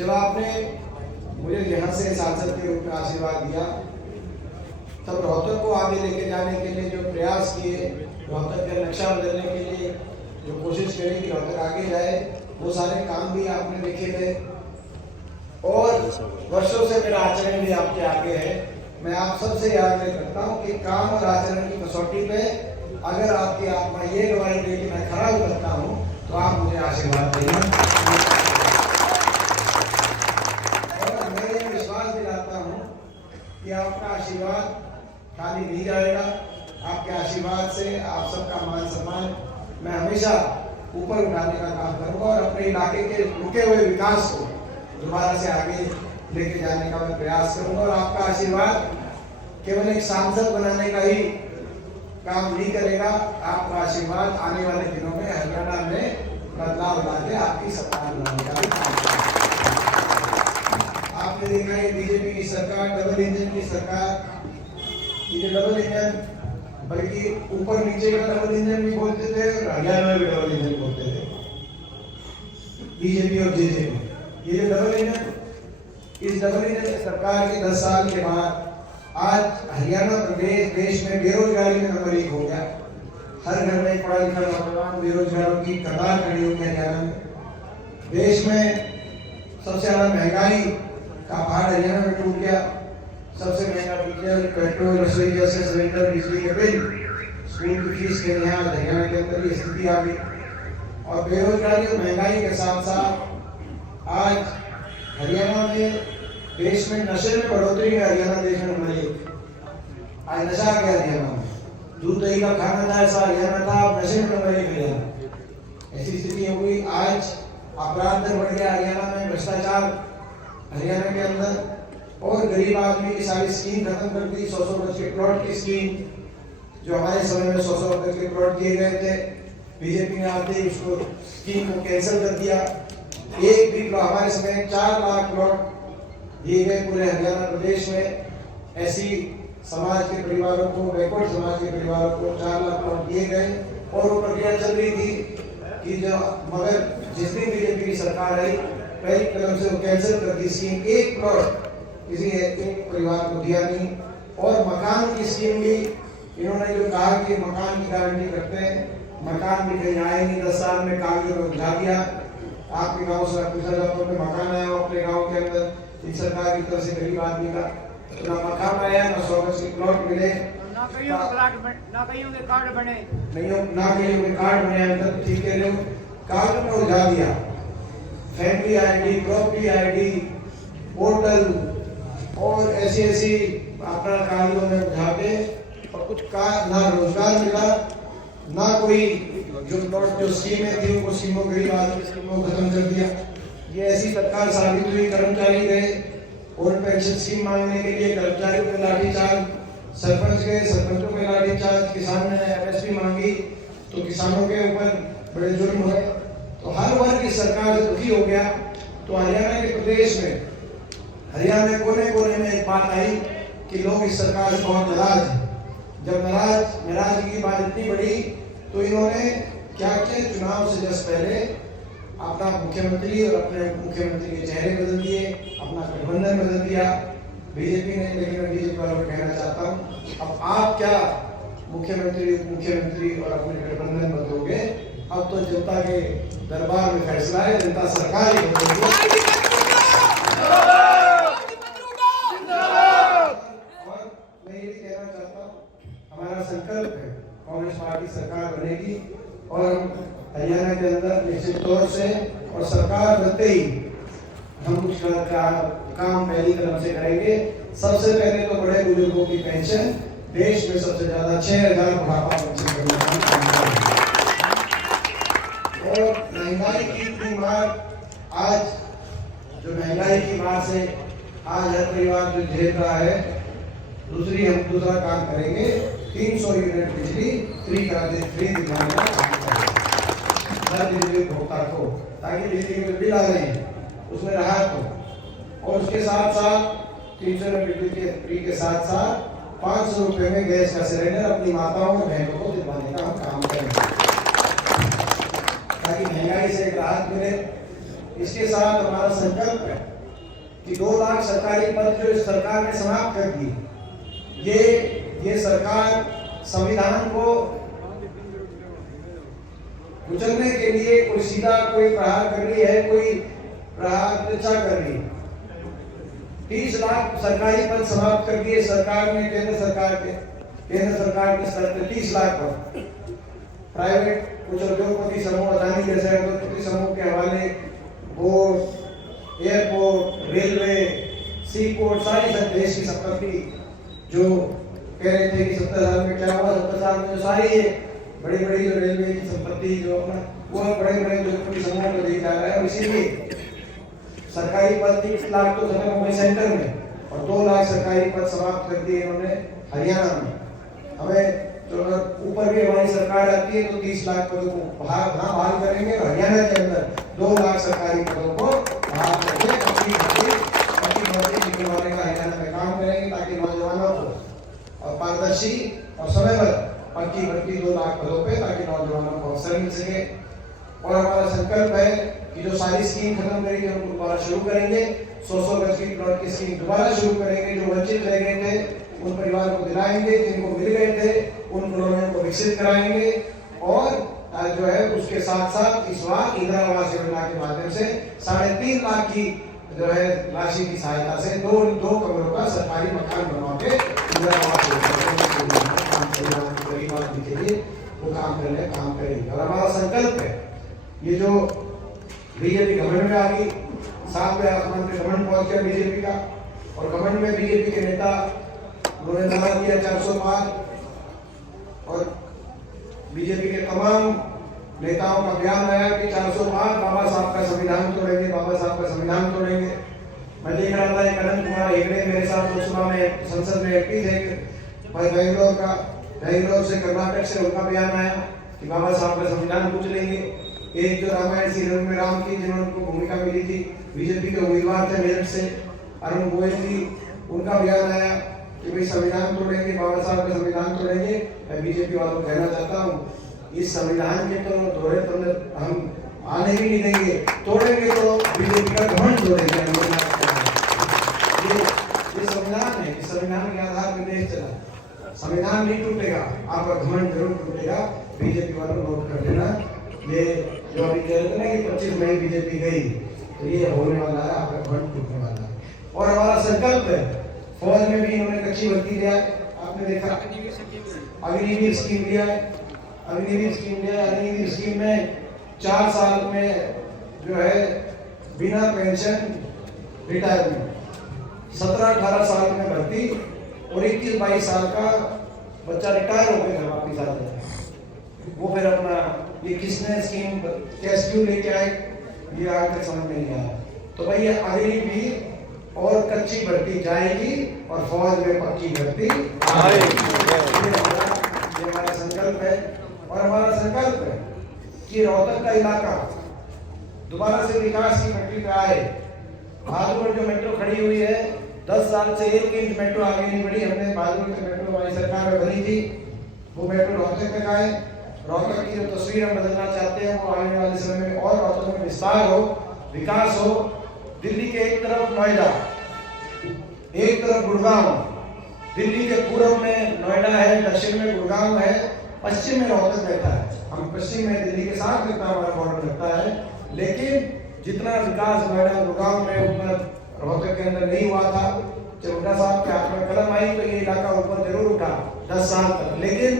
जब आपने मुझे यहाँ से सांसद के रूप में आशीर्वाद दिया, तब रोहतक को आगे लेके जाने के लिए जो प्रयास किए, रोहतक का नक्शा बदलने के लिए जो कोशिश करी कि रोहतक आगे जाए, वो सारे काम भी आपने देखे थे और वर्षों से मेरा आचरण भी आपके आगे है। मैं आप सबसे आग्रह करता हूँ कि काम और आचरण की कसौटी पे अगर आपकी आत्मा ये गवाही दे कि मैं खरा उतरता हूँ, तो आप मुझे आशीर्वाद देना। और मैं ये विश्वास दिलाता हूँ कि आपका आशीर्वाद खाली नहीं जाएगा। आपके आशीर्वाद से आप सबका मान सम्मान मैं हमेशा ऊपर उठाने का काम करूँगा और अपने इलाके के रुके हुए विकास को दोबारा से आगे लेके जाने का मैं प्रयास करूँगा। और आपका आशीर्वाद केवल एक सांसद बनाने का ही काम नहीं करेगा, आपका आशीर्वाद आने वाले दिनों में हरियाणा में बदलाव ला के आपकी सत्ता बनाने का भी काम करेगा। आपने देखा है बीजेपी की सरकार डबल इंजन की सरकार, ये डबल इंजन बल्कि ऊपर नीचे का डबल इंजन भी बोलते थे और हरियाणा में भी डबल इंजन बोलते थे बीजेपी और जेजेपी। ये जो डबल इंजन, इस डबल इंजन सरकार के 10 साल के बाद आज हरियाणा प्रदेश देश में बेरोजगारी में नंबर 1 हो गया। हर घर में पढ़ा लिखा नौजवान बेरोजगारों की कतार खड़ी हो गई हरियाणा में। देश में सबसे ज्यादा महंगाई का पहाड़ हरियाणा में टूट गया। सबसे महंगा डीजल, पेट्रोल, रसोई गैस के सिलेंडर, बिजली के बिल, स्कूल की फीस के यहाँ हरियाणा के अंदर ये स्थिति आ गई। और बेरोजगारी और महंगाई के साथ साथ आज हरियाणा में देश में नशे में बढ़ोतरी है। हरियाणा देश में नंबर 1। आज नशा आ गया हरियाणा में। दूध दही का खाना था ऐसा हरियाणा था, अब नशे में नंबर 1 हरियाणा। ऐसी स्थिति हो गई। आज अपराध दर बढ़ गया हरियाणा में, भ्रष्टाचार हरियाणा के अंदर, और गरीब आदमी की सारी स्कीम खत्म कर दी। 100 गज के प्लॉट की स्कीम जो हमारे समय में 100 गज के प्लॉट दिए गए थे, बीजेपी ने आते ही उसको स्कीम को कैंसिल कर दिया। एक भी प्लॉट हमारे समय 4 लाख प्लॉट दिए गए पूरे हरियाणा प्रदेश में। ऐसी समाज के परिवारों को, बैकवर्ड समाज के परिवारों को 4 लाख प्लॉट दिए गए और वो प्रक्रिया चल रही थी कि जो मगर जिस दिन बीजेपी की सरकार आई पहली कदम से वो कैंसिल कर दी स्कीम। एक प्लॉट किसी एक परिवार को दिया नहीं। और मकान की स्कीम भी इन्होंने जो कहा कि मकान की गारंटी करते हैं, मकान भी कहीं आए नहीं। 10 साल में कागजों में उठा दिया। आपके गाँव से पूछा जाता है मकान आया हो अपने गाँव के अंदर, इस सरकार की तरफ से गरीब आदमी का ना मकान आया, ना 100 गज के प्लॉट मिले, ना कईयों के कार्ड बने, ना कईयों के कार्ड बने। अंदर ठीक है, लोग कागज में उठा दिया। Family ID, property ID, portal और ऐसी अपना कार्यों में उठा के, और कुछ का ना रोजगार मिला, ना कोई जो स्कीमें थी उनको स्कीमों गरीब आदमी स्कीमों खत्म कर दिया। ये ऐसी सरकार साबित हुई। कर्मचारी गए और पेंशन स्कीम मांगने के लिए कर्मचारियों पे लाठीचार्ज, सरपंच गए, सरपंचों पे लाठीचार्ज, किसान ने एमएसपी मांगी तो किसानों के ऊपर बड़े जुर्म हुए। तो हर वर्ग इस सरकार से दुखी हो गया। तो हरियाणा के प्रदेश में, हरियाणा में कोने कोने में एक बात आई कि लोग इस सरकार से बहुत नाराज हैं। जब नाराजगी की बात इतनी बड़ी तो इन्होंने क्या किया, चुनाव से जस्ट पहले अपना मुख्यमंत्री और अपने मुख्यमंत्री के चेहरे बदल दिए, अपना गठबंधन बदल दिया बीजेपी ने। लेकिन मैं बीजेपी वालों को कहना चाहता हूँ, अब आप क्या मुख्यमंत्री, उप मुख्यमंत्री और अपने गठबंधन बदलोगे? अब तो जनता के दरबार में फैसला है, जनता सरकार ही बदलेगी। और मैं ये कहना चाहता हूँ, हमारा संकल्प है कांग्रेस पार्टी सरकार बनेगी और हम हरियाणा के अंदर निश्चित तौर से, और सरकार बनते ही हम कुछ काम पहली कदम से करेंगे। सबसे पहले तो बड़े बुजुर्गों की पेंशन, देश में सबसे ज्यादा 6000 बुढ़ापा पेंशन करना। और महंगाई की इतनी मार, आज जो महंगाई की मार से आज हर परिवार जो झेल रहा है, दूसरा काम करेंगे, 300 यूनिट बिजली फ्री दिलाने का काम करेंगे हर बिजली उपभोक्ता को, ताकि बिजली के बिल आ रहे हैं उसमें राहत हो। और उसके साथ साथ 300 यूनिट बिजली के फ्री के साथ साथ 500 रुपए में गैस का सिलेंडर अपनी माताओं और बहनों को दिलवाने का हम काम करेंगे, ताकि महंगाई से एक राहत मिले। इसके साथ हमारा संकल्प है कि 2 लाख सरकारी पद जो इस सरकार ने समाप्त कर दिए, ये सरकार संविधान को कुचलने के लिए कोई सीधा कोई प्रहार कर रही है, कोई प्रहार चर्चा कर रही है। 30 लाख सरकारी पद समाप्त कर दिए सरकार ने, केंद्र सरकार के स्तर पे 30 लाख पद प्राइवेट कुछ उद्योगपति समूह, अदानी जैसे उद्योगपति समूह के हवाले बोर्ड, एयरपोर्ट, रेलवे, सी पोर्ट, सारी देश की संपत्ति जो कह रहे थे कि 70 साल में क्या हुआ, 70 साल में जो सारी बड़ी बड़ी जो रेलवे की संपत्ति जो अपना वो बड़े बड़े उद्योगपति समूहों को दी जा रहा है। और इसीलिए सरकारी पद 30 लाख तो खत्म हो गए सेंटर में और 2 लाख सरकारी पद समाप्त कर दिए इन्होंने हरियाणा में। हमें तो ऊपर भी हमारी सरकार आती है तो 30 लाख पदों को बहाल करेंगे और हरियाणा के अंदर 2 लाख सरकारी पदों को बहाल करके पक्की भर्ती निकलवाने का हरियाणा में काम करेंगे ताकि नौजवानों को और पारदर्शी और समयबद्ध पक्की भर्ती 2 लाख पदों पे ताकि नौजवानों को अवसर मिल सके। और हमारा संकल्प है कि जो सारी स्कीम खत्म करेंगे उनको दोबारा शुरू करेंगे, 100 गज की प्लॉट की स्कीम दोबारा शुरू करेंगे, जो वंचित रह गए थे उन परिवार को दिलाएंगे, जिनको मिल गए थे उन कॉलोनियों को विकसित कराएंगे और जो है उसके साथ साथ इस बार इंदिरा आवास योजना के माध्यम से 3.5 लाख की जो है राशि की सहायता से दो कमरों का सरकारी मकान बनवा के इंदिरा आवास योजना गरीब आदमी के लिए वो काम करेंगे। और हमारा संकल्प है ये जो बीजेपी गवर्नमेंट में आ गई, साथ में आसमान पे गवर्नमेंट पहुंच गया बीजेपी का और गवर्नमेंट में बीजेपी के नेता उन्होंने नारा दिया 400 पार और बीजेपी के तमाम नेताओं का बयान आया कि 400 पार, बाबा साहब का संविधान तोड़ेंगे, बाबा साहब का संविधान तोड़ेंगे। मैं देख रहा था एक अनंत कुमार हेगड़े मेरे साथ लोकसभा में संसद में एमपी थे भाई बेंगलोर से कर्नाटक से उनका बयान आया कि बाबा साहब का संविधान पूछ लेंगे। एक जो रामायण सीरियल में राम की जिन्होंने उनको भूमिका मिली थी, बीजेपी के उम्मीदवार थे मेरठ से अरुण गोयल जी, उनका बयान आया कि भाई संविधान तोड़ेंगे, बाबा साहब का संविधान तोड़ेंगे। मैं बीजेपी वालों को कहना चाहता हूँ इस संविधान के तो दौरे तो हम आने भी नहीं देंगे, तोड़ेंगे तो बीजेपी का घमंड तोड़ेंगे। ये संविधान है, इस संविधान के आधार पर देश चला, संविधान नहीं टूटेगा, आपका घमंड जरूर टूटेगा। बीजेपी वालों नोट कर लेना, ये जो अभी कह रहे थे ना कि 25 मई बीजेपी गई तो ये होने वाला है, आपका घमंड टूटने वाला है। और हमारा संकल्प है फौज में भी इन्होंने कच्ची भर्ती दिया है, आपने देखा अग्निवीर स्कीम दिया है, अग्निवीर स्कीम में 4 साल में जो है बिना पेंशन रिटायरमेंट, 17-18 साल में भर्ती और 21-22 साल का बच्चा रिटायर होकर घर वापिस आ जाता है। वो फिर अपना ये किसने स्कीम कैसे क्यों लेके आए ये आज तक समझ नहीं आया। तो भाई ये अग्निवीर और कच्ची भर्ती जाएगी और फौज में पक्की भर्ती आएगी। ये हमारा संकल्प है। और हमारा संकल्प है कि रोहतक का इलाका दोबारा से विकास की पटरी पे आए। बहादुरगढ़ जो मेट्रो खड़ी हुई है 10 साल से 1 इंच मेट्रो आगे नहीं बढ़ी। हमने बहादुरगढ़ की मेट्रो हमारी सरकार में बनी थी, वो मेट्रो रोहतक तक आए। रोहतक की जो तस्वीर हम बदलना चाहते हैं वो आने वाले समय में और रोहतक में विस्तार हो, विकास हो। दिल्ली के एक तरफ नोएडा, एक तरफ गुड़गांव, दिल्ली के पूर्व में नोएडा है, दक्षिण में गुड़गांव है, पश्चिम में रोहतक बैठा है। हम पश्चिम में दिल्ली के साथ में हमारा बॉर्डर लगता है, लेकिन जितना विकास नोएडा गुड़गांव में उतना रोहतक के अंदर नहीं हुआ था। जब हुड्डा साहब के हाथ में कलम आई तो ये इलाका ऊपर जरूर उठा 10 साल तक, लेकिन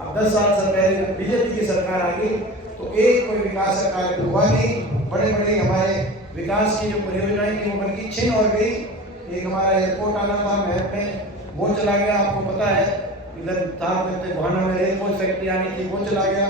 अब 10 साल से पहले बीजेपी की सरकार आ गई तो एक कोई विकास का कार्य हुआ नहीं। बड़े बड़े हमारे विकास की जो परियोजनाएं थी वो बल्कि छिन हो गई। एक हमारा एयरपोर्ट आना था महत में, वो चला गया, आपको पता है। इधर गोहाना में रेलपोर्ट फैक्ट्री आनी थी, वो चला गया,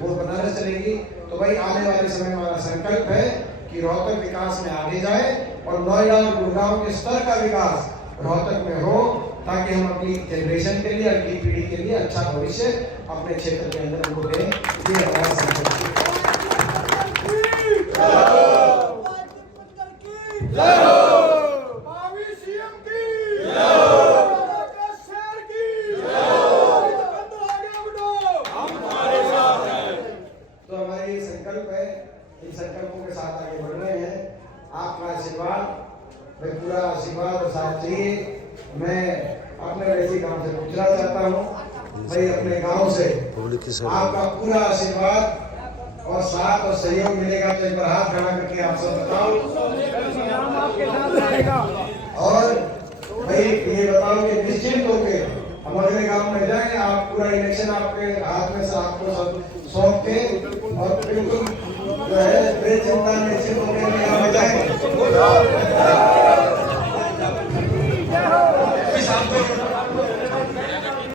वो बनारस चलेगी। तो भाई आने वाले समय में हमारा संकल्प है कि रोहतक विकास में आगे जाए और नोएडा और गुड़गांव के स्तर का विकास रोहतक में हो, ताकि हम अपनी जनरेशन के लिए, अगली पीढ़ी के लिए अच्छा भविष्य अपने क्षेत्र के अंदर उनको दें। ये हमारा संकल्प है। तो हमारा ये संकल्प है इन संकल्पों के साथ आगे बढ़ रहे हैं। आपका आशीर्वाद, मैं पूरा आशीर्वाद और साथ चाहिए। मैं अपने वैसी गांव से पूछना चाहता हूँ, भाई अपने गांव से आपका पूरा आशीर्वाद और साथ और सहयोग मिलेगा तो एक बार हाथ खड़ा करके आप सब बताओ। नाम आपके साथ रहेगा। और भाई ये बताओ कि निश्चित होके हम अगले गांव में जाएंगे, आप पूरा इलेक्शन आपके हाथ में से आपको सब सौंप के और बिल्कुल जो है बेचिंता निश्चित होकर यहाँ जाएंगे।